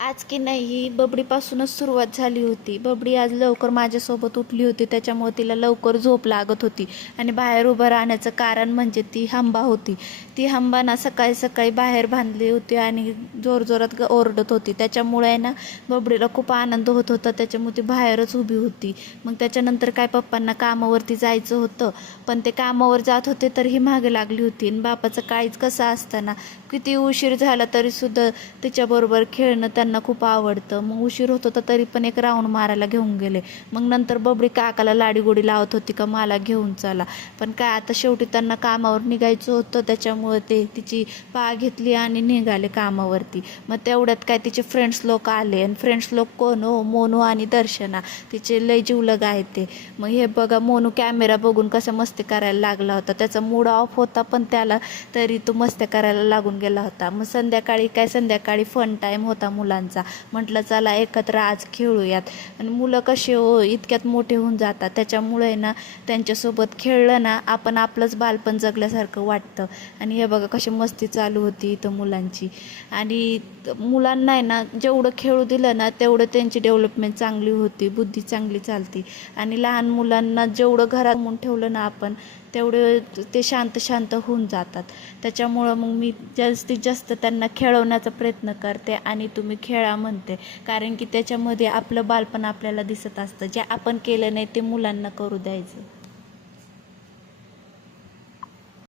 आज की नाही ही बबडीपासूनच सुरुवात झाली होती. बबडी आज लवकर माझ्यासोबत उठली होती, त्याच्यामुळे तिला लवकर झोप लागत होती. आणि बाहेर उभं राहण्याचं कारण म्हणजे ती हंबा होती. ती हंबा ना सकाळी सकाळी बाहेर बांधली होती आणि जोरजोरात ओरडत होती. त्याच्यामुळे ना बबडीला खूप आनंद होत होता, त्याच्यामुळे ती बाहेरच उभी होती. मग त्याच्यानंतर काय पप्पांना कामावरती जायचं होतं, पण ते कामावर जात होते तर ही मागे लागली होती. आणि बापाचं काळीच कसं असताना किती उशीर झाला तरीसुद्धा तिच्याबरोबर खेळणं त्यांना खूप आवडतं. मग उशीर होत होता तरी पण एक राऊंड मारायला घेऊन गेले. मग नंतर बबडी काकाला लाडीगोडी लावत होती का मला घेऊन चला, पण काय आता शेवटी त्यांना कामावर निघायचं होतं, त्याच्यामुळे ते तिची पा घेतली आणि निघाले कामावरती. मग तेवढ्यात काय तिचे फ्रेंड्स लोक आले. आणि फ्रेंड्स लोक कोण हो, मोनू आणि दर्शना, तिचे लय जीवलग आहेत ते. मग हे बघा, मोनू कॅमेरा बघून कसं मस्ती करायला लागला होता. त्याचा मूड ऑफ होता पण त्याला तरी तो मस्ती करायला लागून गेला होता. मग संध्याकाळी फन टाईम होता मुलांचा. म्हटलं चला एकत्र आज खेळूयात. आणि मुलं कसे हो इतक्यात मोठे होऊन जातात, त्याच्यामुळे ना त्यांच्यासोबत खेळलं ना आपण आपलंच बालपण जगल्यासारखं वाटतं. आणि हे बघा कशी मस्ती चालू होती इथं मुलांची. आणि मुलांना आहे ना जेवढं खेळू दिलं ना तेवढं त्यांची डेव्हलपमेंट चांगली होती, बुद्धी चांगली चालती. आणि लहान मुलांना जेवढं घरात म्हणून ठेवलं ना आपण तेवढे ते शांत होऊन जातात. त्याच्यामुळं मग मी जास्तीत जास्त त्यांना खेळवण्याचा प्रयत्न करते आणि तुम्ही खेळा म्हणते. कारण की त्याच्यामध्ये आपलं बालपण आपल्याला दिसत असतं. जे आपण केलं नाही ते मुलांना करू द्यायचं.